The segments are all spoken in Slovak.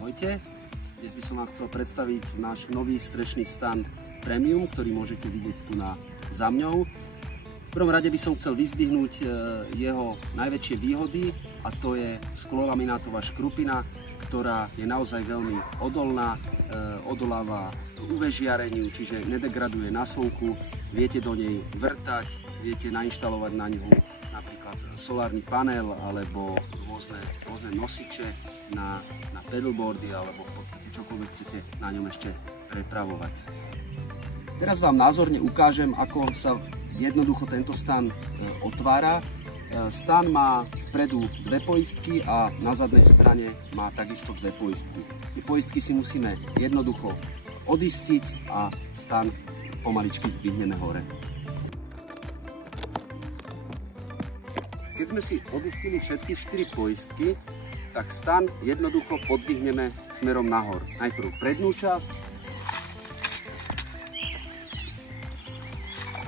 Ahojte, dnes by som vám chcel predstaviť náš nový strešný stan Premium, ktorý môžete vidieť tu za mňou. V prvom rade by som chcel vyzdvihnúť jeho najväčšie výhody, a to je sklolaminátová škrupina, ktorá je naozaj veľmi odolná, odoláva UV žiareniu, čiže nedegraduje na slnku, viete do nej vrtať, viete nainštalovať na ňu napríklad solárny panel alebo rôzne nosiče na pedalboardy alebo v podstate čokoľvek chcete na ňom ešte prepravovať. Teraz vám názorne ukážem, ako sa jednoducho tento stan otvára. Stan má vpredu dve poistky a na zadnej strane má takisto dve poistky. Tie poistky si musíme jednoducho odistiť a stan pomaličky zdvihneme hore. Keď sme si odistili všetky 4 poistky, tak stan jednoducho podvihneme smerom nahor. Najprv prednú časť,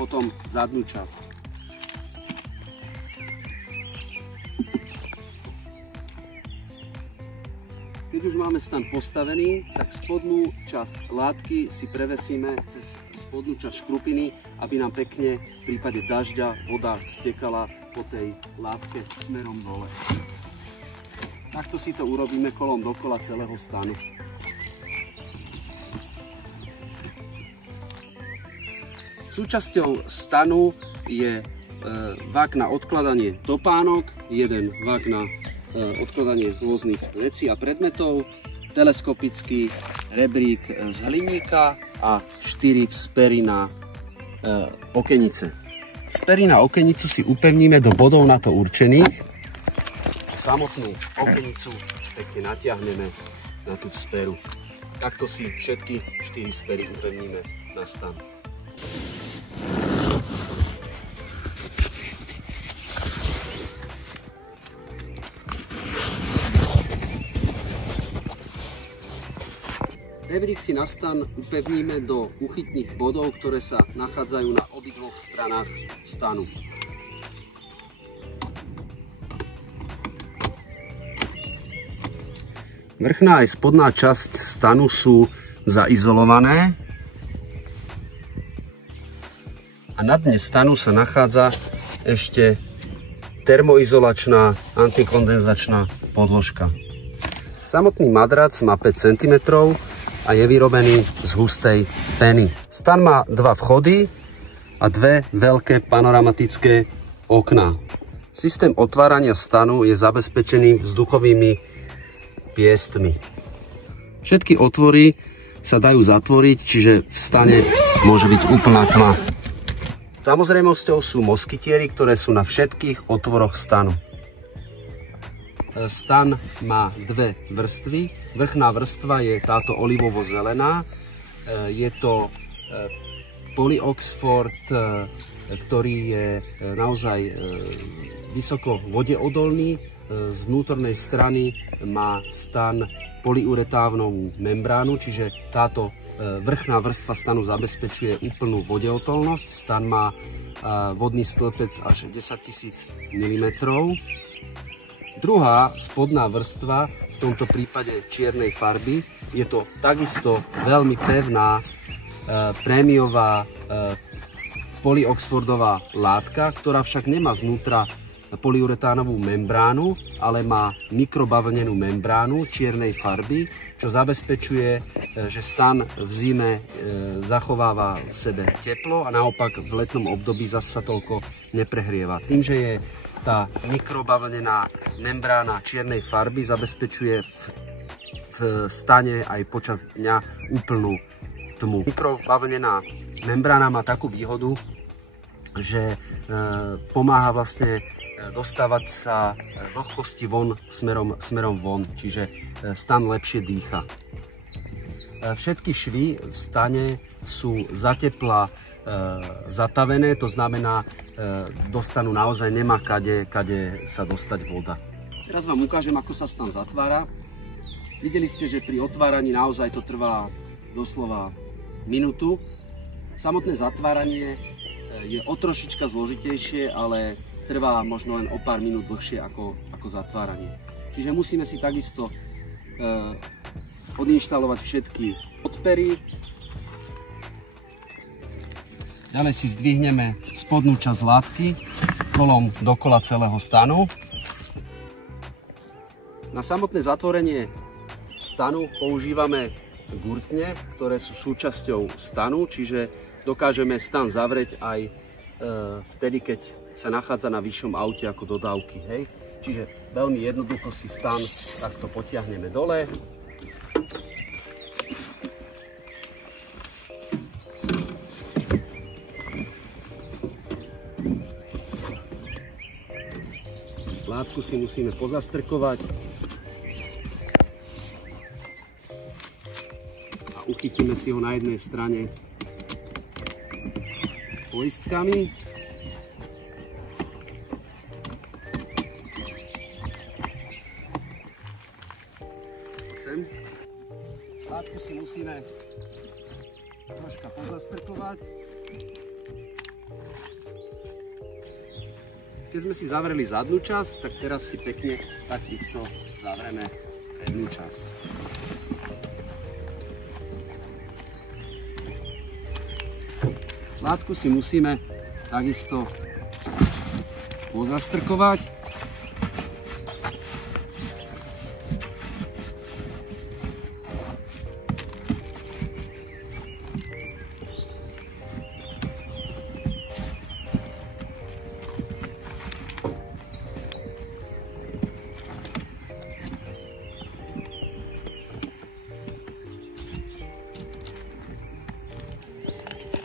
potom zadnú časť. Keď už máme stan postavený, tak spodnú časť látky si prevesíme cez spodnú časť škrupiny, aby nám pekne v prípade dažďa voda stekala po tej látke smerom dole. Takto si to urobíme kolom dokola celého stanu. Súčasťou stanu je vák na odkladanie topánok, jeden vák na odkladanie rôznych vecí a predmetov, teleskopický rebrík z hliníka a 4 spery na okenice. Spery na okenicu si upevníme do bodov na to určených a samotnú okenicu pekne natiahneme na tú speru. Takto si všetky 4 spery upevníme na stan. Rebrík si na stan upevníme do uchytných bodov, ktoré sa nachádzajú na obidvoch stranách stanu. Vrchná aj spodná časť stanu sú zaizolované a na dne stanu sa nachádza ešte termoizolačná antikondenzačná podložka. Samotný madrac má 5 cm a je vyrobený z hustej peny. Stan má 2 vchody a 2 veľké panoramatické okná. Systém otvárania stanu je zabezpečený vzduchovými piestmi. Všetky otvory sa dajú zatvoriť, čiže v stane môže byť úplná tma. Samozrejmosťou sú moskytieri, ktoré sú na všetkých otvoroch stanu. Stan má 2 vrstvy. Vrchná vrstva je táto olivovo-zelená. Je to Polyoxford, ktorý je naozaj vysoko vodeodolný. Z vnútornej strany má stan polyuretávnovú membránu, čiže táto vrchná vrstva stanu zabezpečuje úplnú vodeodolnosť. Stan má vodný stĺpec až 10 000 mm. Druhá spodná vrstva, v tomto prípade čiernej farby, je to takisto veľmi pevná prémiová polyoxfordová látka, ktorá však nemá znútra polyuretánovú membránu, ale má mikrobavlnenú membránu čiernej farby, čo zabezpečuje, že stan v zime zachováva v sebe teplo a naopak v letnom období zase sa toľko neprehrieva. Tým, že je tá mikrobavlnená membrána čiernej farby, zabezpečuje v stane aj počas dňa úplnú tmu. Mikrobavlnená membrána má takú výhodu, že pomáha vlastne dostávať sa vlhkosti von smerom von, čiže stan lepšie dýcha. Všetky švy v stane sú zatepla zatavené, to znamená, do stanu naozaj nemá kade sa dostať voda. Teraz vám ukážem, ako sa stan zatvára. Videli ste, že pri otváraní naozaj to trvá doslova minútu. Samotné zatváranie je o trošička zložitejšie, ale trvá možno len o pár minút dlhšie ako zatváranie. Čiže musíme si takisto odinštalovať všetky odpery. Ďalej si zdvihneme spodnú časť látky kolom dokola celého stanu. Na samotné zatvorenie stanu používame gurtne, ktoré sú súčasťou stanu, čiže dokážeme stan zavrieť aj vtedy, keď sa nachádza na vyššom aute ako dodávky. Hej? Čiže veľmi jednoducho si stan takto potiahneme dole. Látku si musíme pozastrkovať a uchytíme si ho na jednej strane poistkami. Látku si musíme troška pozastrkovať. Keď sme si zavreli zadnú časť, tak teraz si pekne takisto zavrieme prednú časť. Látku si musíme takisto pozastrkovať.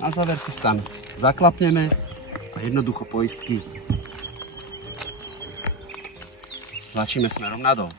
Na záver si stan zaklapneme a jednoducho poistky stlačíme smerom nadol.